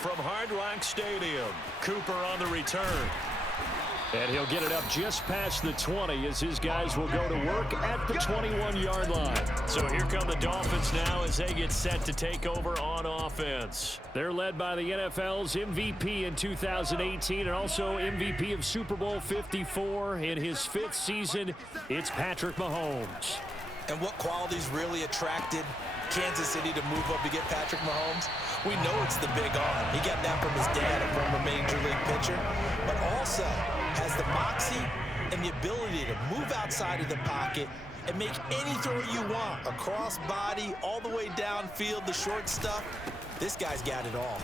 from Hard Rock Stadium. Cooper on the return. And he'll get it up just past the 20 as his guys will go to work at the 21-yard line. So here come the Dolphins now as they get set to take over on offense. They're led by the NFL's MVP in 2018 and also MVP of Super Bowl 54 in his 5th season. It's Patrick Mahomes. And what qualities really attracted Kansas City to move up to get Patrick Mahomes? We know it's the big arm. He got that from his dad, a former Major League pitcher, but also has the moxie and the ability to move outside of the pocket and make any throw you want, across body, all the way downfield, the short stuff. This guy's got it all.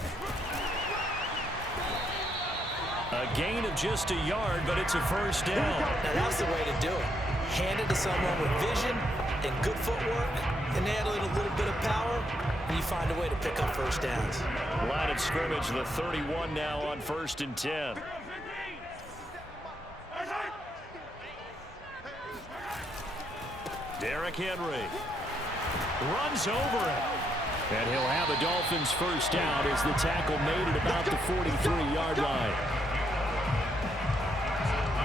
A gain of just a yard, but it's a first down. Now that's the way to do it. Hand it to someone with vision and good footwork, and add a little bit of power, and you find a way to pick up first downs. Line of scrimmage, the 31 now on 1st and 10. Derrick Henry runs over it. And he'll have a Dolphins first down as the tackle made at about the 43-yard line.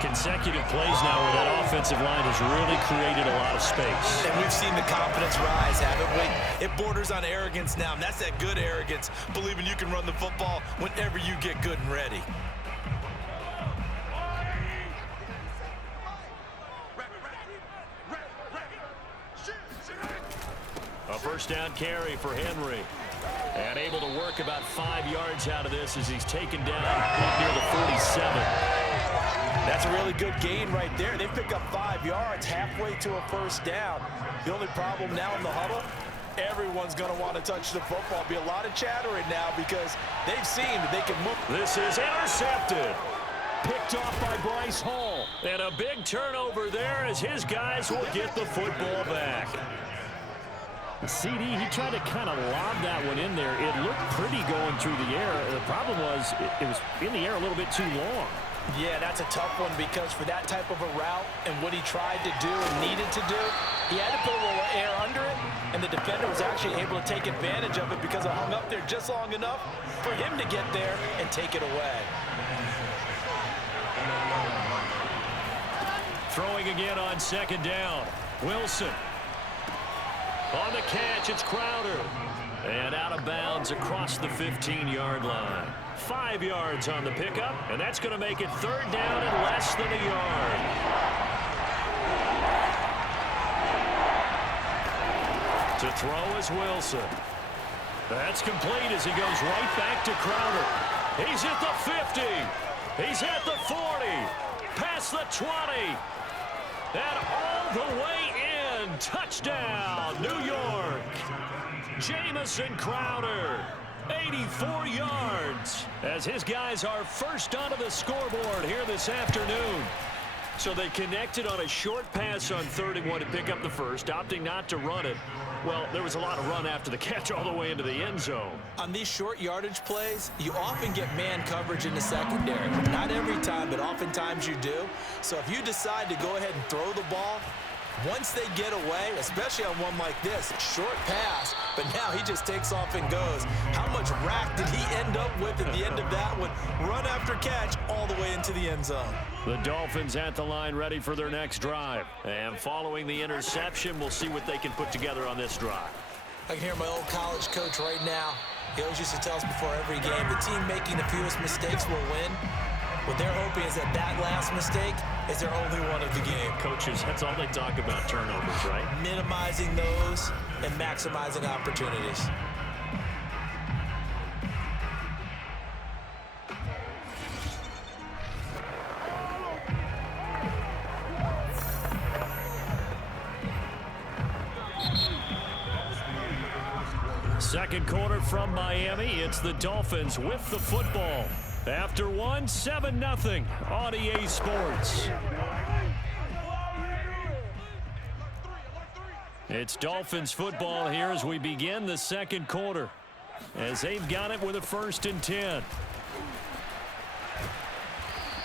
Consecutive plays now where that offensive line has really created a lot of space. And we've seen the confidence rise, haven't we? It borders on arrogance now, and that's that good arrogance, believing you can run the football whenever you get good and ready. A first down carry for Henry. And able to work about 5 yards out of this as he's taken down near the 47. That's a really good gain right there. They pick up 5 yards halfway to a first down. The only problem now in the huddle, everyone's going to want to touch the football. Be a lot of chattering now because they've seen that they can move. This is intercepted. Picked off by Bryce Hall. And a big turnover there as his guys will get the football back. CD, he tried to kind of lob that one in there. It looked pretty going through the air. The problem was it was in the air a little bit too long. Yeah, that's a tough one because for that type of a route and what he tried to do and needed to do, he had to put a little air under it, and the defender was actually able to take advantage of it because it hung up there just long enough for him to get there and take it away. Throwing again on 2nd down. Wilson. On the catch, it's Crowder. And out of bounds across the 15-yard line. 5 yards on the pickup, and that's going to make it 3rd down and less than a yard. To throw is Wilson. That's complete as he goes right back to Crowder. He's at the 50. He's at the 40. Past the 20. And all the way in. Touchdown, New York. Jamison Crowder. 84 yards as his guys are first onto the scoreboard here this afternoon. So they connected on a short pass on 31 to pick up the first, opting not to run it. Well, there was a lot of run after the catch all the way into the end zone. On these short yardage plays, you often get man coverage in the secondary. Not every time, but oftentimes you do. So if you decide to go ahead and throw the ball, once they get away, especially on one like this, short pass, but now he just takes off and goes. How much rack did he end up with at the end of that one? Run after catch all the way into the end zone. The Dolphins at the line ready for their next drive. And following the interception, we'll see what they can put together on this drive. I can hear my old college coach right now. He always used to tell us before every game, the team making the fewest mistakes will win. What they're hoping is that that last mistake is their only one of the game. Coaches, that's all they talk about, turnovers, right? Minimizing those and maximizing opportunities. Second quarter from Miami. It's the Dolphins with the football. After one, 7-0 on EA Sports. It's Dolphins football here as we begin the second quarter. As they've got it with a 1st and 10.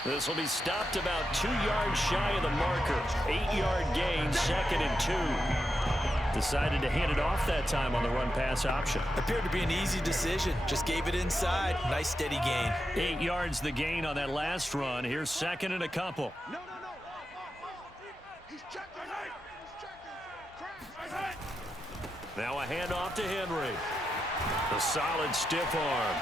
This will be stopped about 2 yards shy of the marker. 8-yard gain, 2nd and 2. Decided to hand it off that time on the run-pass option. Appeared to be an easy decision. Just gave it inside. Nice steady gain. 8 yards the gain on that last run. Here's second and a couple. No. He's checking. Now a handoff to Henry. A solid stiff arm.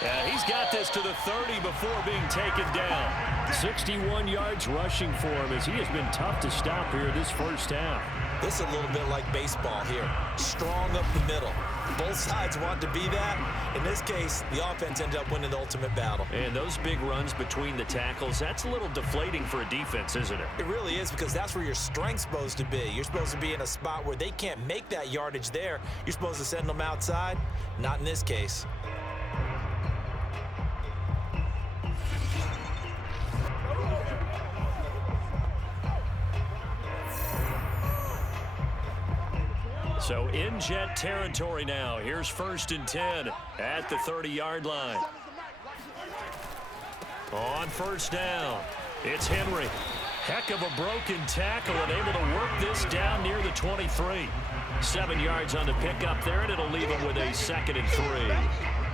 Yeah, he's got this to the 30 before being taken down. 61 yards rushing for him as he has been tough to stop here this first half. This is a little bit like baseball here. Strong up the middle. Both sides want to be that. In this case, the offense ended up winning the ultimate battle. And those big runs between the tackles, that's a little deflating for a defense, isn't it? It really is, because that's where your strength's supposed to be. You're supposed to be in a spot where they can't make that yardage there. You're supposed to send them outside. Not in this case. So in Jet territory now. Here's 1st and 10 at the 30-yard line. On 1st down, it's Henry. Heck of a broken tackle and able to work this down near the 23. 7 yards on the pickup there, and it'll leave him with a 2nd and 3.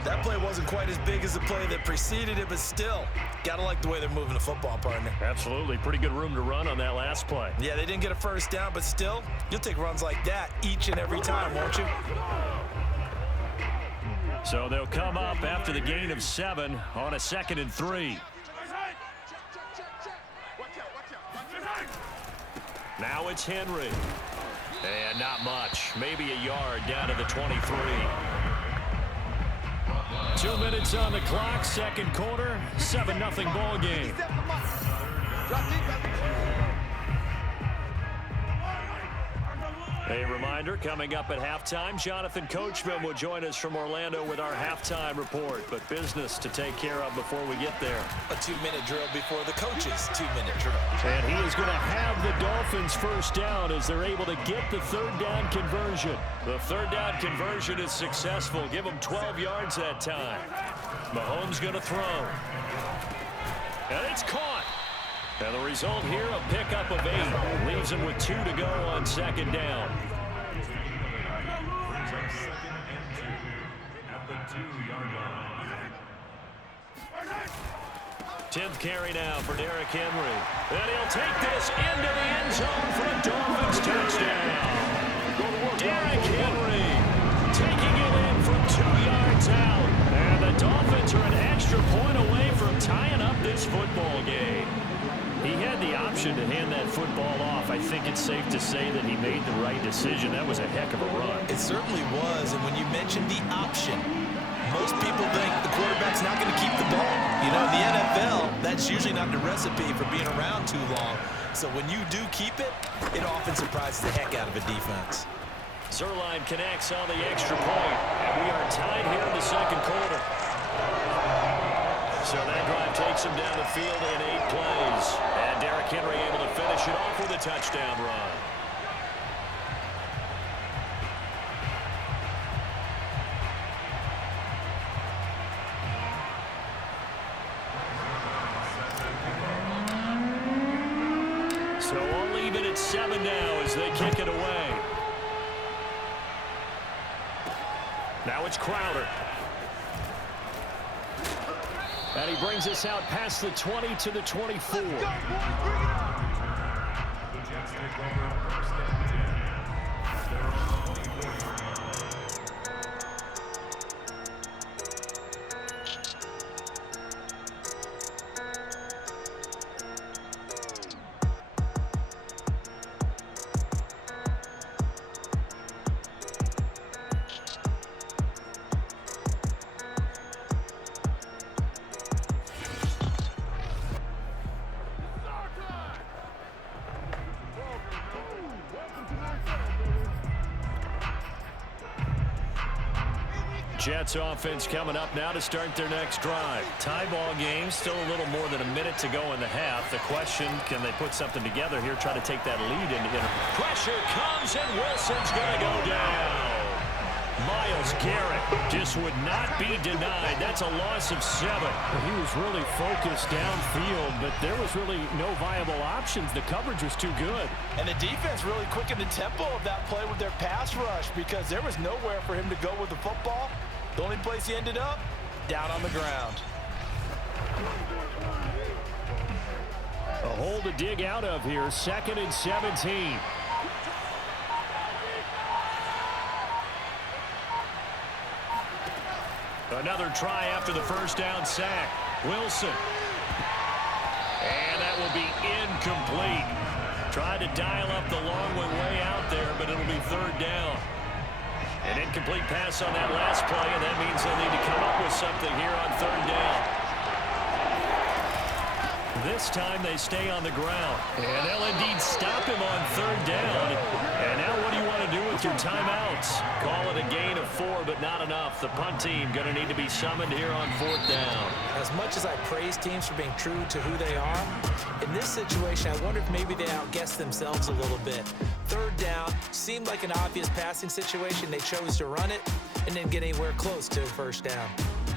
That play wasn't quite as big as the play that preceded it, but still, gotta like the way they're moving the football, partner. Absolutely. Pretty good room to run on that last play. Yeah, they didn't get a first down, but still, you'll take runs like that each and every time, won't you? So they'll come up after the gain of 7 on a 2nd and 3. Now it's Henry. And not much. Maybe a yard down to the 23. 2 minutes on the clock, 2nd quarter, 7-0 ball game. A reminder, coming up at halftime, Jonathan Coachman will join us from Orlando with our halftime report. But business to take care of before we get there. A 2-minute drill before the coach's 2-minute drill. And he is going to have the Dolphins first down as they're able to get the 3rd down conversion. The 3rd down conversion is successful. Give them 12 yards that time. Mahomes going to throw. And it's caught. And the result here, a pickup of 8. Leaves him with 2 to go on 2nd down. At the 2-yard line. 10th carry now for Derrick Henry. And he'll take this into the end zone for a Dolphins touchdown. Derrick Henry taking it in from 2 yards out. And the Dolphins are an extra point away from tying up this football game. He had the option to hand that football off. I think it's safe to say that he made the right decision. That was a heck of a run. It certainly was, and when you mentioned the option, most people think the quarterback's not going to keep the ball. You know, in the NFL, that's usually not the recipe for being around too long. So when you do keep it, it often surprises the heck out of a defense. Zerline connects on the extra point, and we are tied here in the 2nd quarter. So that drive takes him down the field in 8 plays. And Derrick Henry able to finish it off with a touchdown run. So we'll leave it at 7 now as they kick it away. Now it's Crowder. And he brings us out past the 20 to the 24. The Jets take over 1st and 10. At their own 24-yard line. Jets offense coming up now to start their next drive. Tie ball game, still a little more than a minute to go in the half. The question, can they put something together here, try to take that lead into it? Pressure comes, and Wilson's going to go down. Miles Myles Garrett just would not be denied. That's a loss of 7. He was really focused downfield, but there was really no viable options. The coverage was too good. And the defense really quickened the tempo of that play with their pass rush because there was nowhere for him to go with the football. The only place he ended up, down on the ground. A hole to dig out of here. 2nd and 17. Another try after the first down sack. Wilson. And that will be incomplete. Tried to dial up the long one way out there, but it'll be 3rd down. An incomplete pass on that last play, and that means they'll need to come up with something here on 3rd down. This time they stay on the ground. And they'll indeed stop him on 3rd down. And now what do you want to do with your timeouts? Call it a gain of 4, but not enough. The punt team going to need to be summoned here on 4th down. As much as I praise teams for being true to who they are, in this situation, I wonder if maybe they outguessed themselves a little bit. 3rd down seemed like an obvious passing situation. They chose to run it and didn't get anywhere close to 1st down.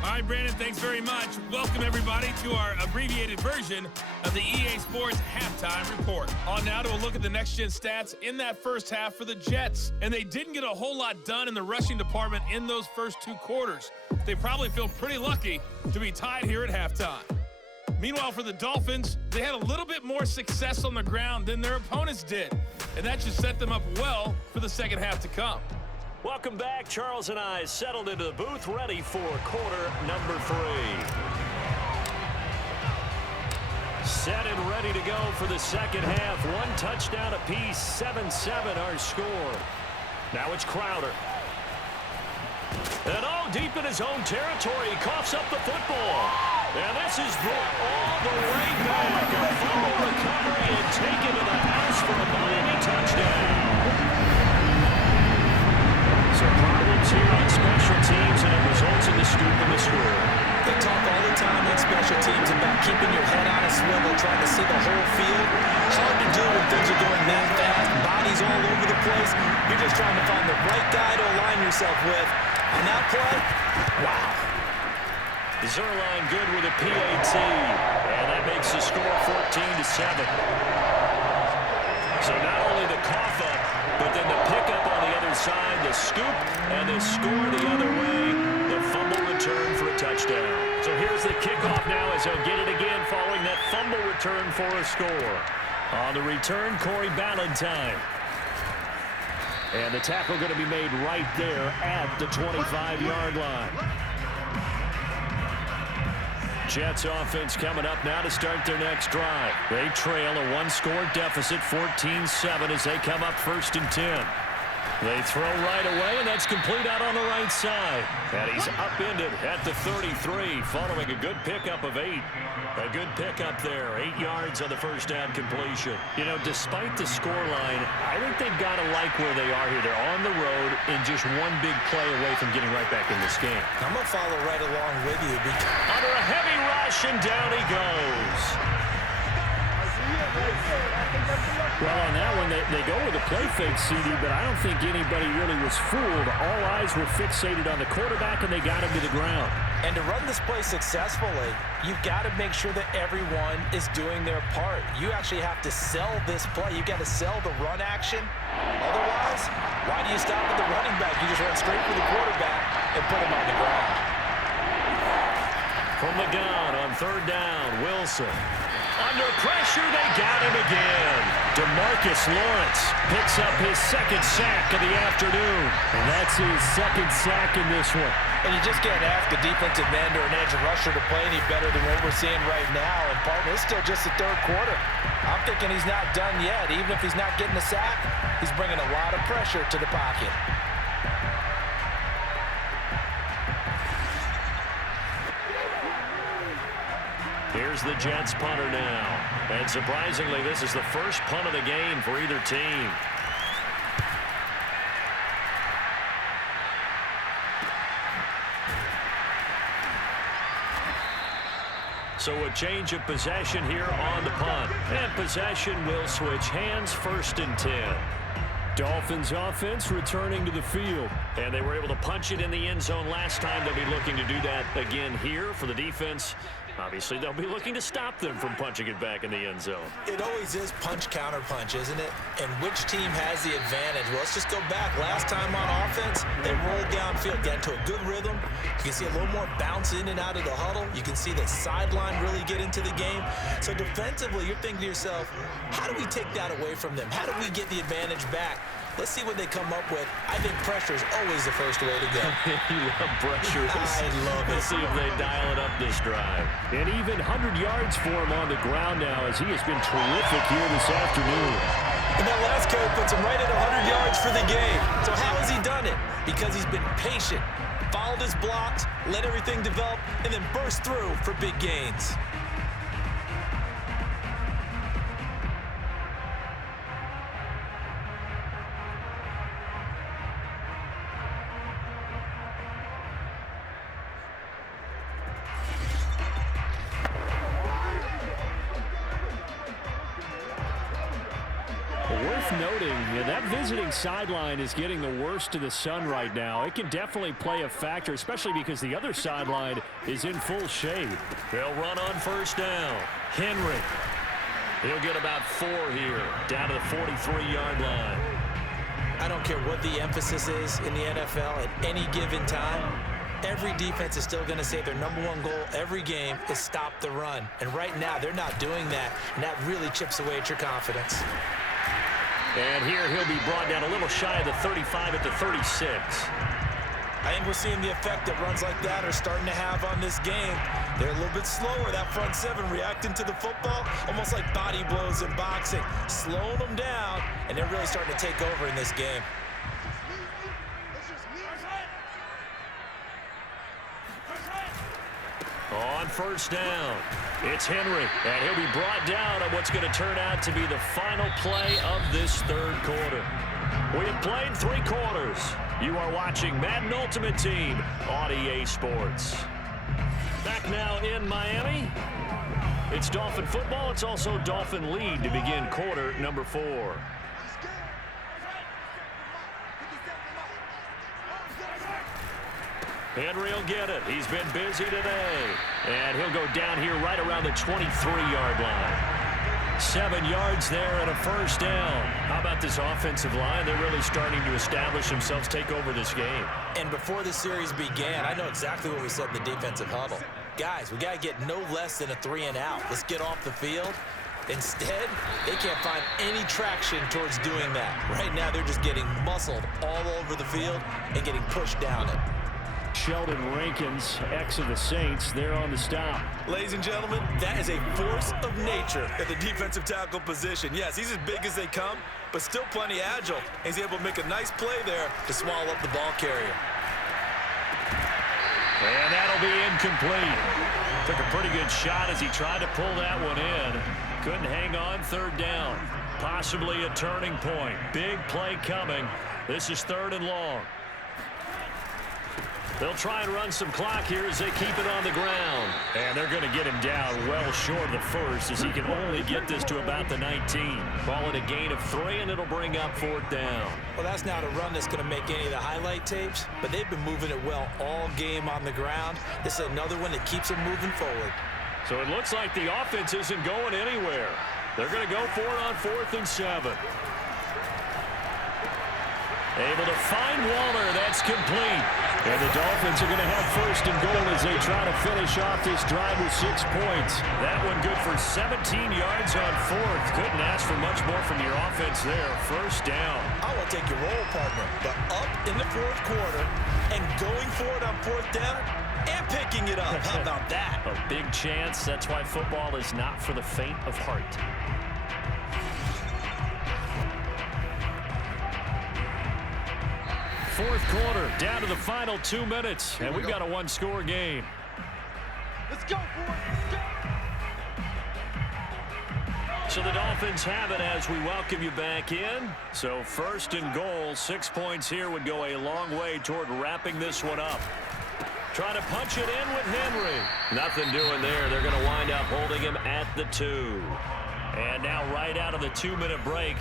All right, Brandon, thanks very much. Welcome, everybody, to our abbreviated version of the EA Sports Halftime Report. On now to a look at the next-gen stats in that first half for the Jets. And they didn't get a whole lot done in the rushing department in those first 2 quarters. They probably feel pretty lucky to be tied here at halftime. Meanwhile, for the Dolphins, they had a little bit more success on the ground than their opponents did. And that should set them up well for the second half to come. Welcome back. Charles and I settled into the booth, ready for quarter number 3. Set and ready to go for the second half. 1 touchdown apiece, 7-7 our score. Now it's Crowder. And all deep in his own territory, he coughs up the football. And this is brought all the way back. A fumble recovery and taken to the house for a Miami touchdown. So problems here on special teams, and it results in the scoop and the score. They talk all the time on special teams about keeping your head on a swivel, trying to see the whole field. Hard to do when things are going that fast, bodies all over the place. You're just trying to find the right guy to align yourself with. On that play, wow. Zerline good with a PAT, and that makes the score 14-7. So not only the cough up, but then the pickup on the other side, the scoop, and the score the other way, the fumble return for a touchdown. So here's the kickoff now as they'll get it again following that fumble return for a score. On the return, Corey Ballantyne. And the tackle going to be made right there at the 25-yard line. Jets offense coming up now to start their next drive. They trail a 1-score deficit, 14-7 as they come up 1st and 10. They throw right away, and that's complete out on the right side. And he's upended at the 33, following a good pickup of 8. A good pickup there, 8 yards on the first down completion. You know, despite the scoreline, I think they've got to like where they are here. They're on the road and just one big play away from getting right back in this game. I'm going to follow right along with you. Under a heavy rush, and down he goes. Well, on that one, they go with a play fake, CD, but I don't think anybody really was fooled. All eyes were fixated on the quarterback, and they got him to the ground. And to run this play successfully, you've got to make sure that everyone is doing their part. You actually have to sell this play. You've got to sell the run action. Otherwise, why do you stop at the running back? You just run straight for the quarterback and put him on the ground. From the gun on 3rd down, Wilson. Under pressure, they got him again. DeMarcus Lawrence picks up his 2nd sack of the afternoon. And that's his 2nd sack in this one. And you just can't ask a defensive end or an edge rusher to play any better than what we're seeing right now. And partner, it's still just the 3rd quarter. I'm thinking he's not done yet. Even if he's not getting a sack, he's bringing a lot of pressure to the pocket. Here's the Jets punter now. And surprisingly, this is the first punt of the game for either team. So a change of possession here on the punt. And possession will switch hands, 1st and 10. Dolphins offense returning to the field. And they were able to punch it in the end zone last time. They'll be looking to do that again here for the defense. Obviously, they'll be looking to stop them from punching it back in the end zone. It always is punch, counter punch, isn't it? And which team has the advantage? Well, let's just go back. Last time on offense, they rolled downfield, got into a good rhythm. You can see a little more bounce in and out of the huddle. You can see the sideline really get into the game. So defensively, you're thinking to yourself, how do we take that away from them? How do we get the advantage back? Let's see what they come up with. I think pressure is always the first way to go. You love pressure. I love it. Let's see if they dial it up this drive. And even 100 yards for him on the ground now, as he has been terrific here this afternoon. And that last carry puts him right at 100 yards for the game. So how has he done it? Because he's been patient, followed his blocks, let everything develop, and then burst through for big gains. Worth noting, that visiting sideline is getting the worst of the sun right now. It can definitely play a factor, especially because the other sideline is in full shade. They'll run on first down. Henry. He'll get about 4 here, down to the 43-yard line. I don't care what the emphasis is in the NFL at any given time. Every defense is still going to say their #1 goal every game is stop the run. And right now, they're not doing that, and that really chips away at your confidence. And here he'll be brought down a little shy of the 35 at the 36. I think we're seeing the effect that runs like that are starting to have on this game. They're a little bit slower, that front seven reacting to the football, almost like body blows in boxing, slowing them down, and they're really starting to take over in this game. On first down, it's Henry, and he'll be brought down on what's going to turn out to be the final play of this third quarter. We have played 3 quarters. You are watching Madden Ultimate Team on EA Sports. Back now in Miami. It's Dolphin football. It's also Dolphin lead to begin quarter number 4. Henry will get it. He's been busy today. And he'll go down here right around the 23-yard line. 7 yards there and a first down. How about this offensive line? They're really starting to establish themselves, take over this game. And before the series began, I know exactly what we said in the defensive huddle. Guys, we got to get no less than a 3-and-out. Let's get off the field. Instead, they can't find any traction towards doing that. Right now, they're just getting muscled all over the field and getting pushed down it. Sheldon Rankins, ex of the Saints, there on the stop. Ladies and gentlemen, that is a force of nature at the defensive tackle position. Yes, he's as big as they come, but still plenty agile. He's able to make a nice play there to swallow up the ball carrier. And that'll be incomplete. Took a pretty good shot as he tried to pull that one in. Couldn't hang on, third down. Possibly a turning point. Big play coming. This is 3rd and long. They'll try and run some clock here as they keep it on the ground. And they're going to get him down well short of the first as he can only get this to about the 19. Call it a gain of 3, and it'll bring up 4th down. Well, that's not a run that's going to make any of the highlight tapes, but they've been moving it well all game on the ground. This is another one that keeps them moving forward. So it looks like the offense isn't going anywhere. They're going to go for it on 4th and 7. Able to find Waller. That's complete. And the Dolphins are going to have 1st and goal as they try to finish off this drive with 6 points. That one good for 17 yards on 4th. Couldn't ask for much more from your offense there. 1st down. I want to take your role, partner, but up in the 4th quarter and going for it on 4th down and picking it up. How about that? A big chance. That's why football is not for the faint of heart. Fourth quarter, down to the final 2 minutes, and we've got a 1-score game. Let's go, boys. Let's go. So the Dolphins have it as we welcome you back in. So 1st and goal, 6 points here would go a long way toward wrapping this one up. Trying to punch it in with Henry. Nothing doing there. They're going to wind up holding him at the 2. And now right out of the 2-minute break,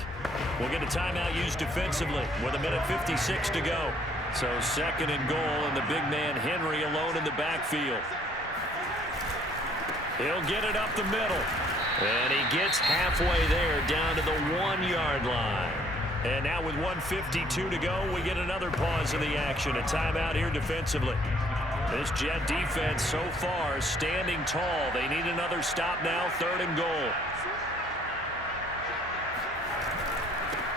we'll get a timeout used defensively with 1:56 to go. So second and goal, and the big man Henry alone in the backfield. He'll get it up the middle. And he gets halfway there down to the 1-yard line. And now with 1:52 to go, we get another pause in the action. A timeout here defensively. This Jet defense so far standing tall. They need another stop now, 3rd and goal.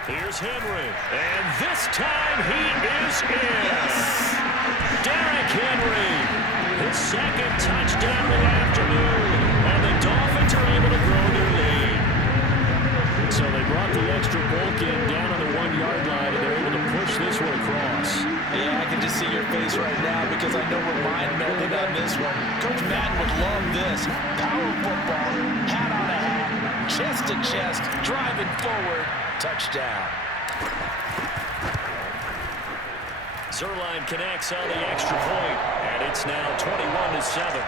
Here's Henry. And this time he is in. Yes. Derrick Henry. His 2nd touchdown of the afternoon. And the Dolphins are able to grow their lead. So they brought the extra bulk in down on the 1-yard line, and they're able to push this one across. Yeah, I can just see your face right now because I know we're mind melding on this one. Coach Madden would love this. Power football, hat on a hat, chest to chest, driving forward, touchdown. Zerline connects on the extra point, and it's now 21-7.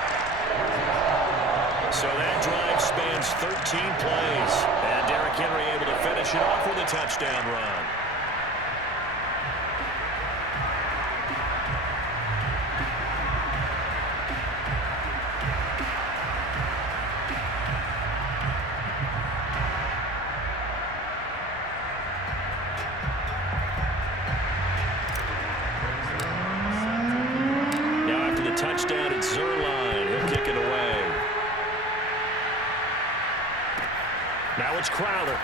So that drive spans 13 plays, and Derrick Henry able to finish it off with a touchdown run. Now after the touchdown, it's Zerline. He'll kick it away. Now it's Crowder.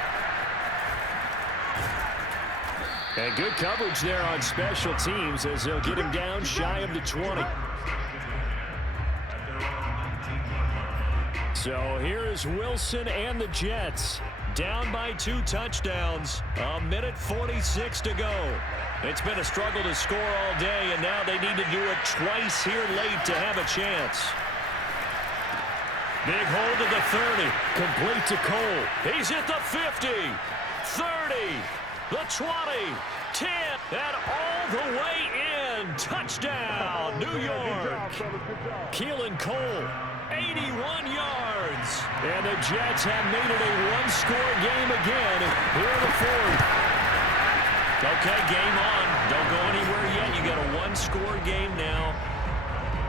And good coverage there on special teams as they'll get him down shy of the 20. So here is Wilson and the Jets down by 2 touchdowns. 1:46 to go. It's been a struggle to score all day, and now they need to do it twice here late to have a chance. Big hold of the 30. Complete to Cole. He's at the 50. 30. The 20. 10. And all the way in. Touchdown, New York. Keelan Cole. 81 yards. And the Jets have made it a 1-score game again here in the 4th. Okay, game on. Don't go anywhere yet. You got a 1-score game now.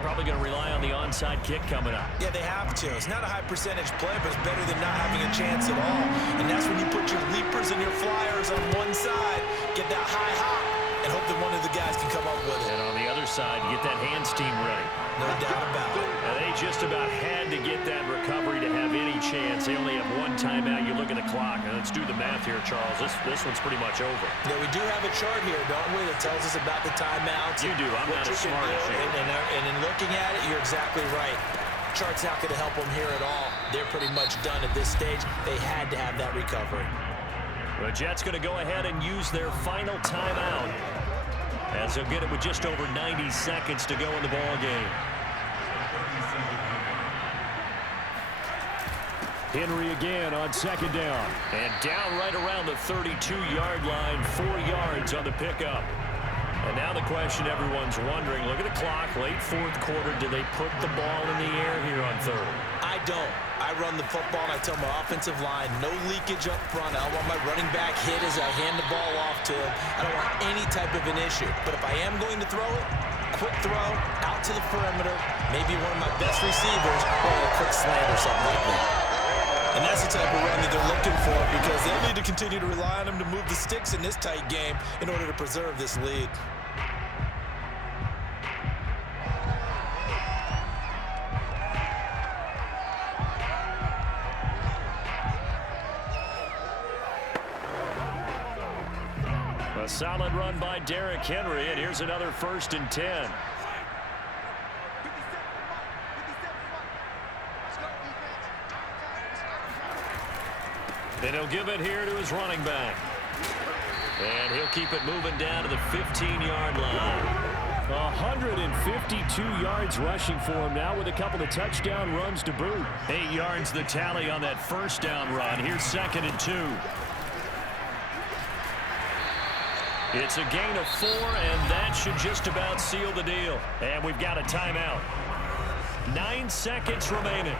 Probably going to rely on the onside kick coming up. Yeah, they have to. It's not a high percentage play, but it's better than not having a chance at all. And that's when you put your leapers and your flyers on one side, get that high hop, and hope that one of the guys can come up with it. And on the other side, you get that hands team ready. No doubt about it. And they just about had to get that recovery to have any chance. They only have 1 timeout. You look at the clock, and let's do the math here, Charles. This one's pretty much over. Yeah, we do have a chart here, don't we, that tells us about the timeouts. You do. I'm not as smart as you. And in looking at it, you're exactly right. Chart's not going to help them here at all. They're pretty much done at this stage. They had to have that recovery. The Jets going to go ahead and use their final timeout as they'll get it with just over 90 seconds to go in the ball game. Henry again on 2nd down. And down right around the 32-yard line, 4 yards on the pickup. And now the question everyone's wondering, look at the clock, late 4th quarter, do they put the ball in the air here on 3rd? I don't. I run the football, and I tell my offensive line, no leakage up front. I don't want my running back hit as I hand the ball off to him. I don't want any type of an issue. But if I am going to throw it, quick throw, out to the perimeter, maybe one of my best receivers, or a quick slant or something like that. And that's the type of run that they're looking for because they'll need to continue to rely on him to move the sticks in this tight game in order to preserve this lead. A solid run by Derrick Henry, and here's another 1st and 10. And he'll give it here to his running back. And he'll keep it moving down to the 15-yard line. 152 yards rushing for him now with a couple of touchdown runs to boot. 8 yards the tally on that 1st down run. Here's 2nd and 2. It's a gain of 4, and that should just about seal the deal. And we've got a timeout. 9 seconds remaining.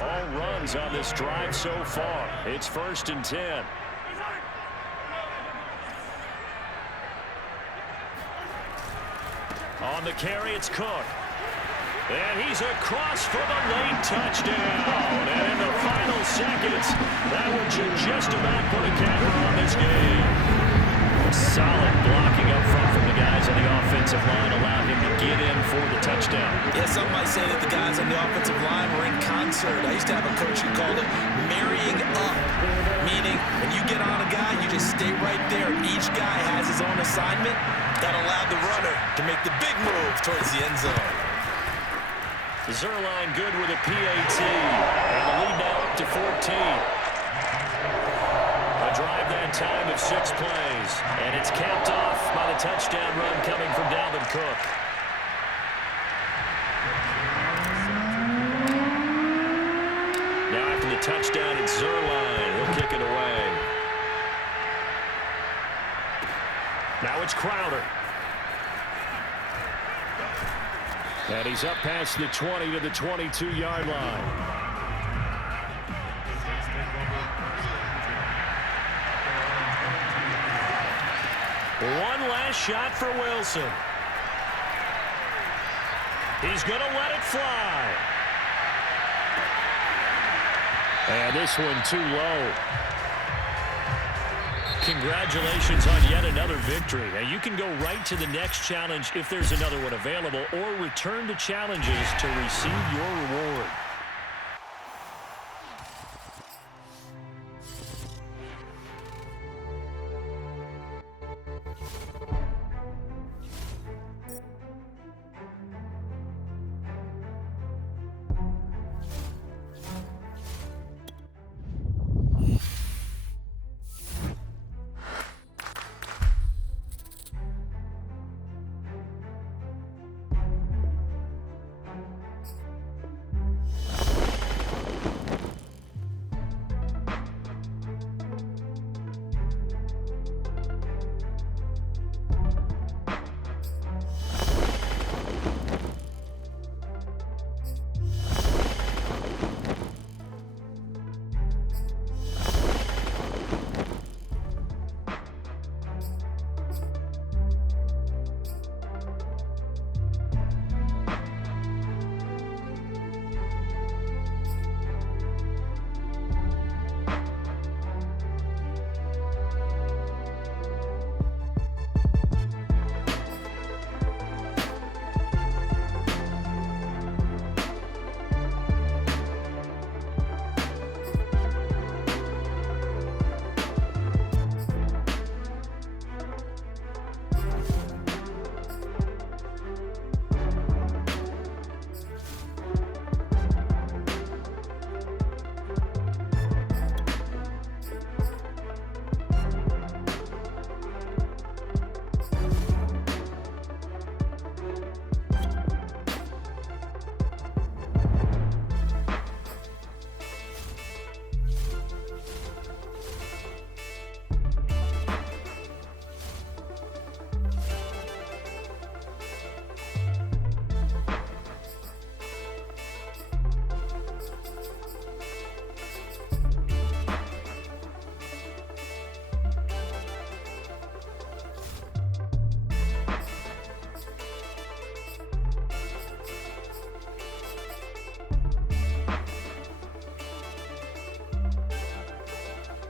All runs on this drive so far. It's 1st and 10. On the carry, it's Cook. And he's across for the late touchdown. And in the final seconds, that one should just about put a camera on this game. Solid blocking up front from the guys on the offensive line allowed him to get in for the touchdown. Yeah, some might say that the guys on the offensive line were in concert. I used to have a coach who called it marrying up, meaning when you get on a guy, you just stay right there. Each guy has his own assignment that allowed the runner to make the big move towards the end zone. Zerline good with a PAT. And the lead now up to 14. A drive that time of 6 plays. And it's capped off by the touchdown run coming from Dalvin Cook. Now after the touchdown, it's Zerline. He'll kick it away. Now it's Crowder. And he's up past the 20 to the 22-yard line. One last shot for Wilson. He's going to let it fly. And this one too low. Congratulations on yet another victory. Now you can go right to the next challenge if there's another one available, or return to challenges to receive your reward.